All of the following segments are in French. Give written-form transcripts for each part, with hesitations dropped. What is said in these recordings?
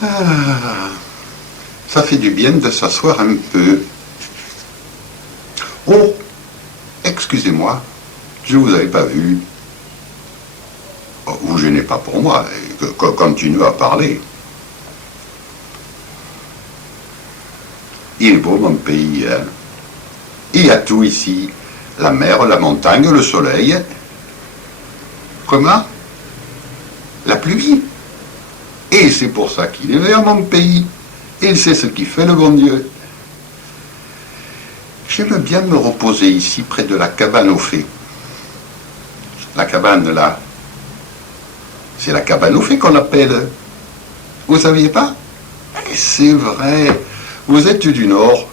Ah, ça fait du bien de s'asseoir un peu. Oh, excusez-moi, je ne vous avais pas vu. Oh, vous gênez pas pour moi, continuez à parler. Il est beau mon pays, hein. Il y a tout ici. La mer, la montagne, le soleil. Comment? La pluie. Et c'est pour ça qu'il est vert mon pays. Et il sait ce qu'il fait le bon Dieu. J'aime bien me reposer ici près de la cabane aux fées. La cabane là, c'est la cabane aux fées qu'on appelle. Vous saviez pas? Et c'est vrai. Vous êtes du Nord.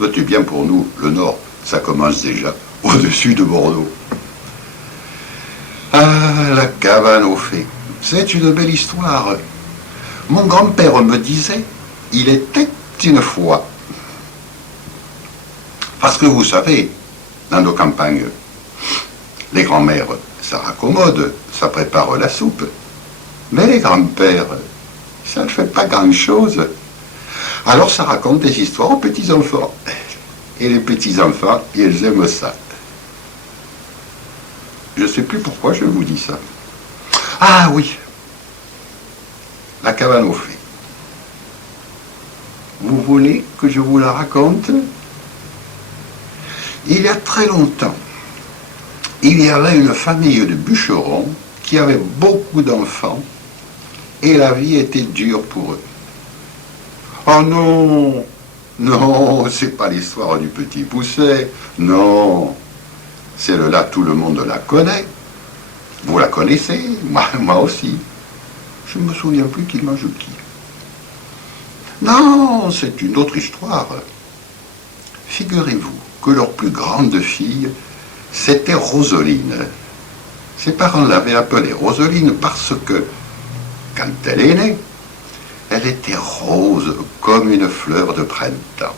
C'est bien pour nous, le Nord, ça commence déjà au-dessus de Bordeaux. Ah, la cabane aux fées. C'est une belle histoire. Mon grand-père me disait, il était une fois. Parce que vous savez, dans nos campagnes, les grands-mères, ça raccommode, ça prépare la soupe. Mais les grands-pères, ça ne fait pas grand-chose. Alors ça raconte des histoires aux petits-enfants. Et les petits-enfants, ils aiment ça. Je ne sais plus pourquoi je vous dis ça. Ah oui, la cabane aux fées. Vous voulez que je vous la raconte? Il y a très longtemps, il y avait une famille de bûcherons qui avait beaucoup d'enfants et la vie était dure pour eux. Oh non, non, c'est pas l'histoire du petit Pousset, non, celle-là tout le monde la connaît. Vous la connaissez, moi aussi. Je ne me souviens plus qui mange qui. Non, c'est une autre histoire. Figurez-vous que leur plus grande fille, c'était Roseline. Ses parents l'avaient appelée Roseline parce que, quand elle est née, elle était rose comme une fleur de printemps.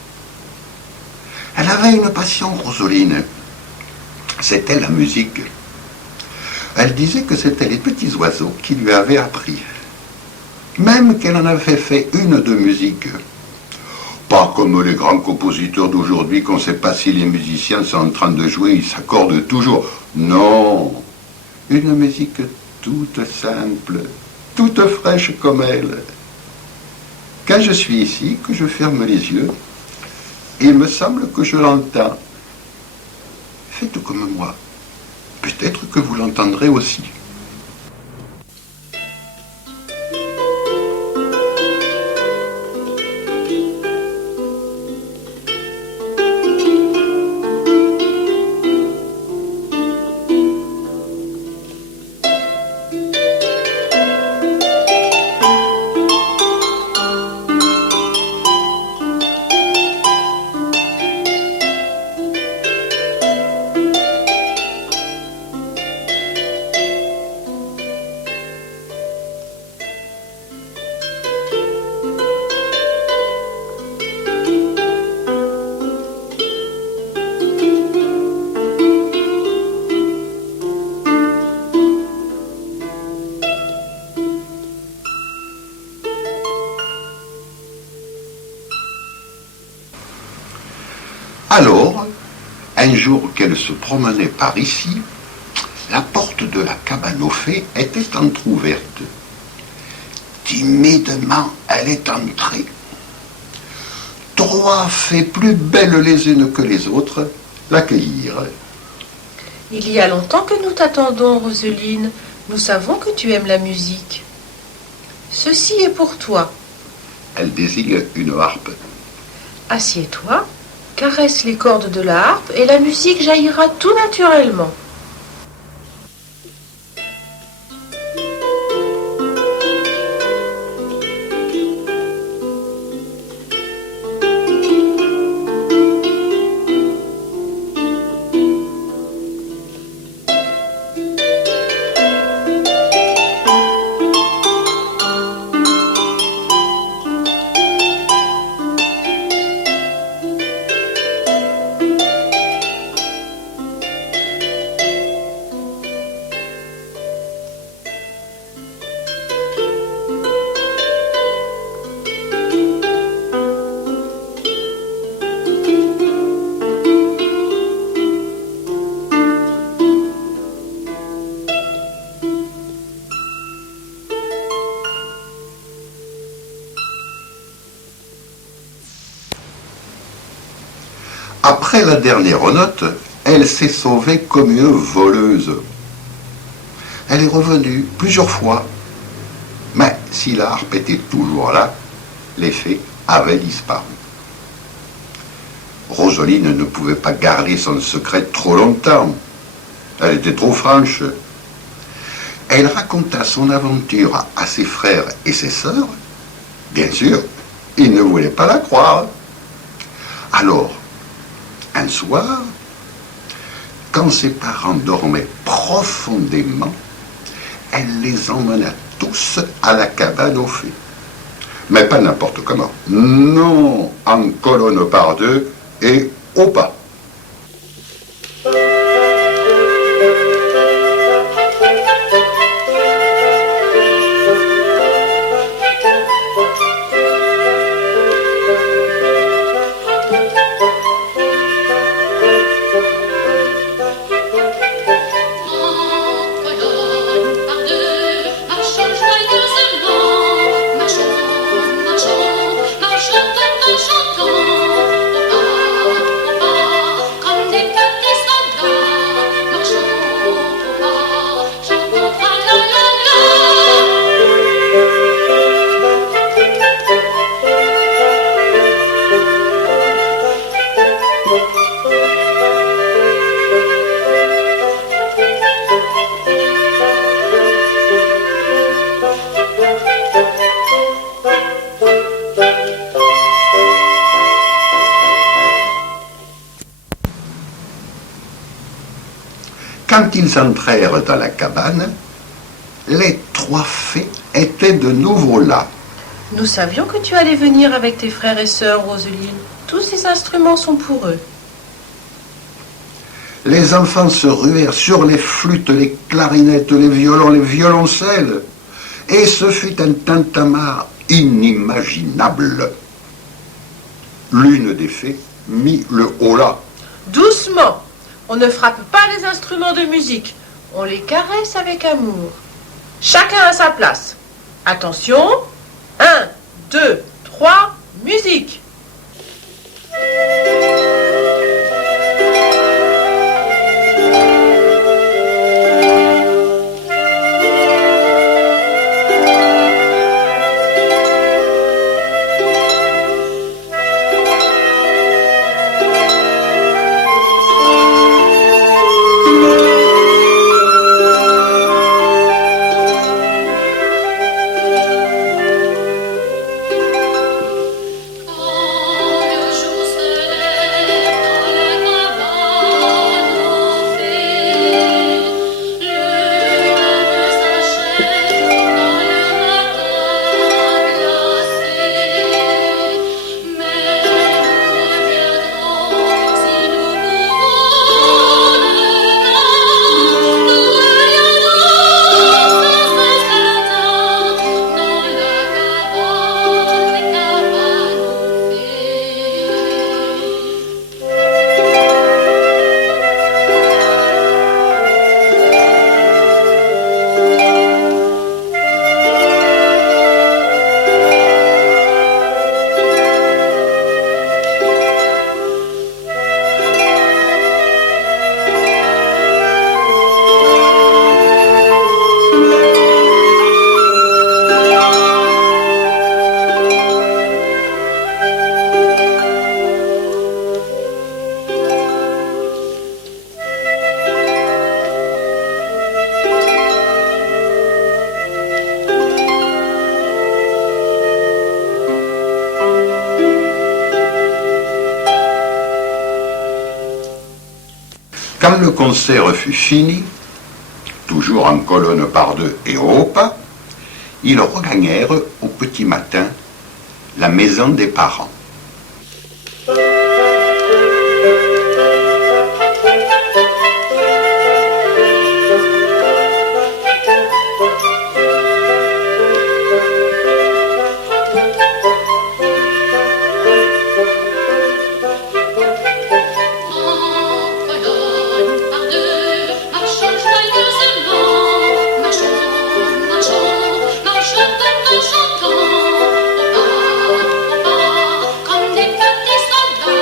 Elle avait une passion, Roseline. C'était la musique. Elle disait que c'était les petits oiseaux qui lui avaient appris. Même qu'elle en avait fait une de musique. Pas comme les grands compositeurs d'aujourd'hui qu'on ne sait pas si les musiciens sont en train de jouer, ils s'accordent toujours. Non, une musique toute simple, toute fraîche comme elle. Quand je suis ici, que je ferme les yeux, il me semble que je l'entends. Faites comme moi. Peut-être que vous l'entendrez aussi. Alors, un jour qu'elle se promenait par ici, la porte de la cabane aux fées était entr'ouverte. Timidement, elle est entrée. Trois fées plus belles les unes que les autres l'accueillirent. Il y a longtemps que nous t'attendons, Roseline. Nous savons que tu aimes la musique. Ceci est pour toi. Elle désigne une harpe. Assieds-toi, caresse les cordes de la harpe et la musique jaillira tout naturellement. Après la dernière note, elle s'est sauvée comme une voleuse. Elle est revenue plusieurs fois, mais si la harpe était toujours là, l'effet avait disparu. Rosoline ne pouvait pas garder son secret trop longtemps. Elle était trop franche. Elle raconta son aventure à ses frères et ses sœurs. Bien sûr, ils ne voulaient pas la croire. Alors, un soir, quand ses parents dormaient profondément, elle les emmena tous à la cabane aux fées. Mais pas n'importe comment. Non, en colonne par deux et au pas. Quand ils entrèrent dans la cabane, les trois fées étaient de nouveau là. Nous savions que tu allais venir avec tes frères et sœurs, Roseline. Tous ces instruments sont pour eux. Les enfants se ruèrent sur les flûtes, les clarinettes, les violons, les violoncelles. Et ce fut un tintamarre inimaginable. L'une des fées mit le holà. Doucement! On ne frappe pas les instruments de musique. On les caresse avec amour. Chacun à sa place. Attention. 1, 2, 3, musique! Quand le concert fut fini, toujours en colonne par deux et au pas, ils regagnèrent au petit matin la maison des parents. Comme des petits soldats.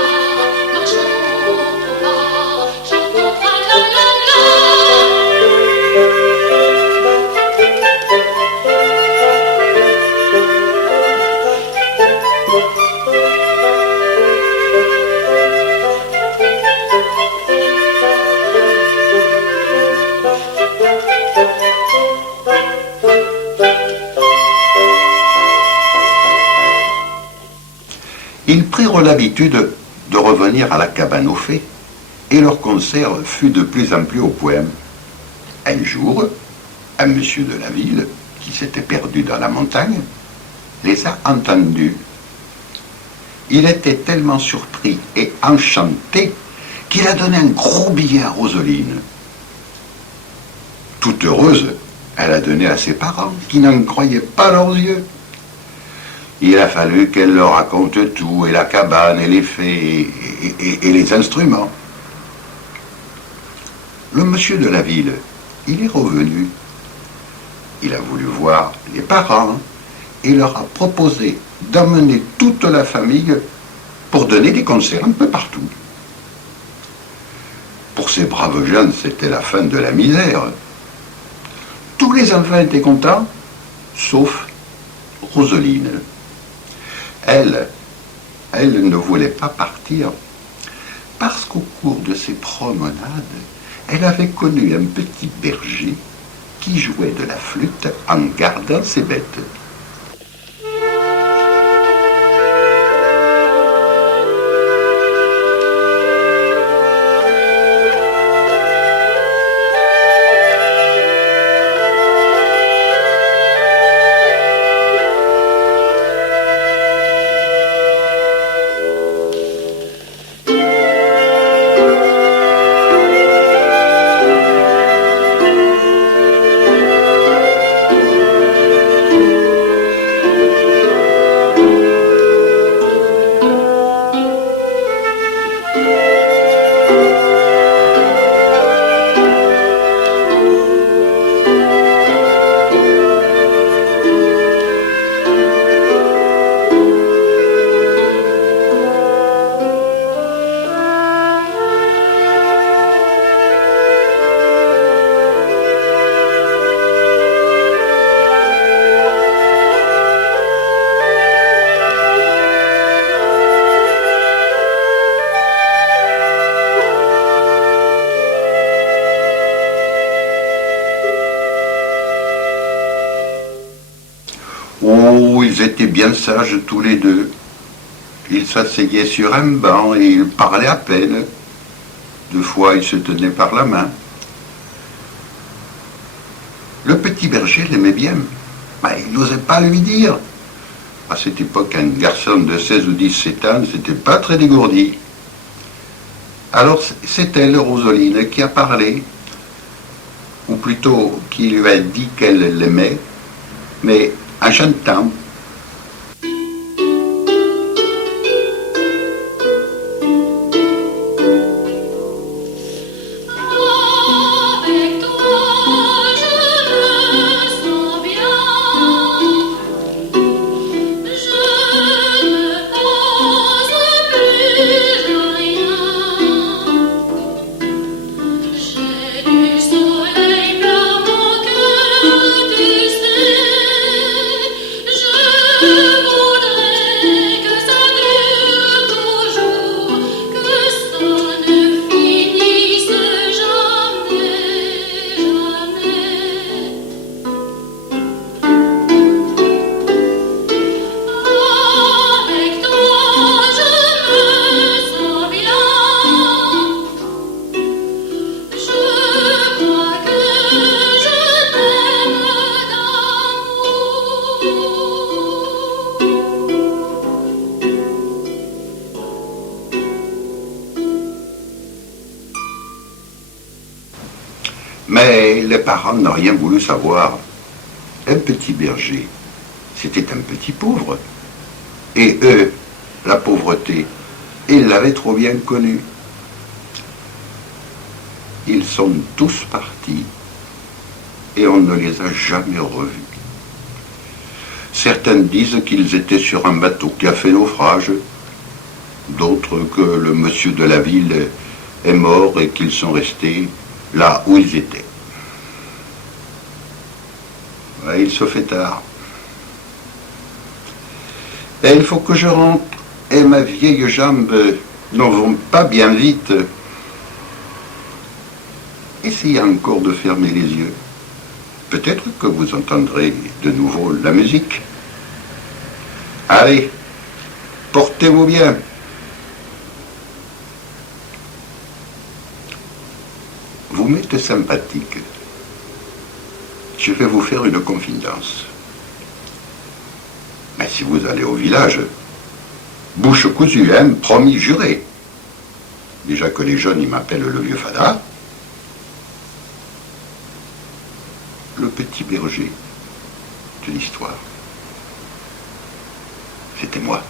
prirent l'habitude de revenir à la cabane aux fées, et leur concert fut de plus en plus au poème. Un jour, un monsieur de la ville, qui s'était perdu dans la montagne, les a entendus. Il était tellement surpris et enchanté qu'il a donné un gros billet à Rosoline. Toute heureuse, elle a donné à ses parents, qui n'en croyaient pas leurs yeux. Il a fallu qu'elle leur raconte tout, et la cabane, et les fées, et les instruments. Le monsieur de la ville, il est revenu. Il a voulu voir les parents et leur a proposé d'emmener toute la famille pour donner des concerts un peu partout. Pour ces braves jeunes, c'était la fin de la misère. Tous les enfants étaient contents, sauf Rosoline. Elle ne voulait pas partir parce qu'au cours de ses promenades, elle avait connu un petit berger qui jouait de la flûte en gardant ses bêtes. Oh, ils étaient bien sages tous les deux. Ils s'asseyaient sur un banc et ils parlaient à peine. Deux fois, ils se tenaient par la main. Le petit berger l'aimait bien. Il n'osait pas lui dire. À cette époque, un garçon de 16 ou 17 ans, c'était pas très dégourdi. Alors, c'est elle, Rosoline, qui a parlé. Ou plutôt, qui lui a dit qu'elle l'aimait, mais en chantant. Mais les parents n'ont rien voulu savoir. Un petit berger, c'était un petit pauvre. Et eux, la pauvreté, ils l'avaient trop bien connu. Ils sont tous partis et on ne les a jamais revus. Certains disent qu'ils étaient sur un bateau qui a fait naufrage, d'autres que le monsieur de la ville est mort et qu'ils sont restés là où ils étaient. Ouais, il se fait tard. Et il faut que je rentre, et ma vieille jambe n'en vont pas bien vite. Essayez encore de fermer les yeux. Peut-être que vous entendrez de nouveau la musique. Allez, portez-vous bien. vous m'êtes sympathique. Je vais vous faire une confidence. Mais si vous allez au village, bouche cousue, hein, promis, juré. Déjà que les jeunes, ils m'appellent le vieux fada. Le petit berger de l'histoire, c'était moi.